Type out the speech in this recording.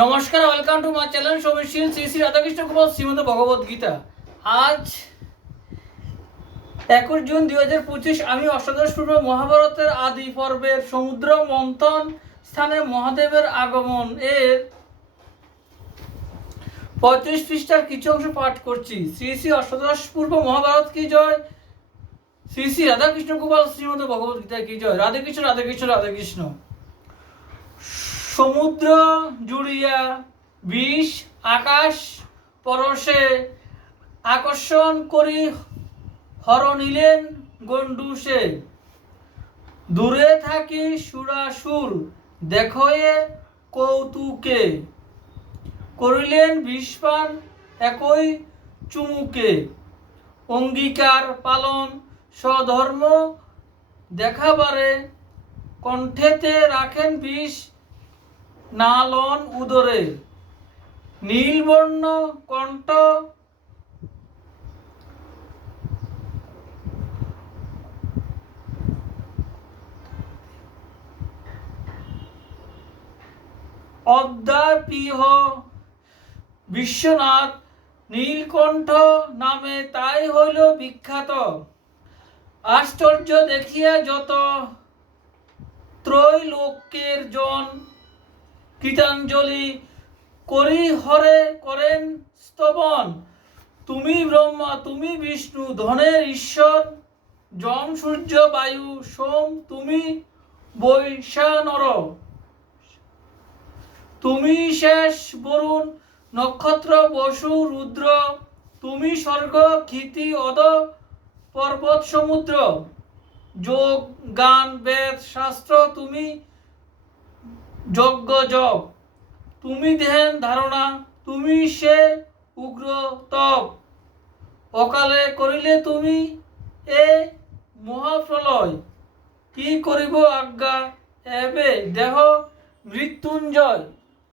নমস্কার, welcome to my channel Soumishil Shri Shri Radhakrishna Gopal Shrimad Bhagavad Gita. আজ 21 June 2025। আমি অষ্টাদশ পূর্ব মহাভারতের আদি পর্বের সমুদ্র মন্থন স্থানে মহাদেবের আগমন এর 35 পৃষ্ঠার কিছু অংশ পাঠ করছি। শ্রী শ্রী অষ্টাদশ পূর্ব মহাভারত কি জয়, শ্রী শ্রী রাধাকৃষ্ণ গোপাল শ্রীমদ ভগবত গীতা কি জয়। রাধে কৃষ্ণ রাধে কৃষ্ণ রাধে কৃষ্ণ। সমুদ্র জুড়িয়া বিষ আকাশ পরশে আকর্ষণ করি হর নিলেন গণ্ডুষে। দূরে থাকি সুরাসুর দেখয়ে কৌতুকে, করিলেন বিষপান একই চুমুকে। অঙ্গীকার পালন স্বধর্ম দেখাবারে, কণ্ঠেতে রাখেন বিষ নালন উদরে। নীলবর্ণ কণ্ঠ অদ্যাপিহ বিশ্বনাথ নীলকণ্ঠ নামে তাই হইল বিখ্যাত। আশ্চর্য দেখিয়া যত ত্রৈলোক্যের জন কৃতাঞ্জলি করি হরে করেন স্তবন। তুমি ব্রহ্মা তুমি বিষ্ণু ধনের ঈশ্বর, যম সূর্য বায়ু সোম তুমি বৈশানর। তুমি শেষ বরুণ নক্ষত্র বসু রুদ্র, তুমি স্বর্গ ক্ষিতি অদ পর্বত সমুদ্র। যোগ গান বেদ শাস্ত্র তুমি যজ্ঞ জপ, তুমি ধ্যান ধারণা তুমি সে উগ্র তপ। অকালে করিলে তুমি এ মহাপ্রলয়, কি করিব আজ্ঞা এবে দেহ মৃত্যুঞ্জয়।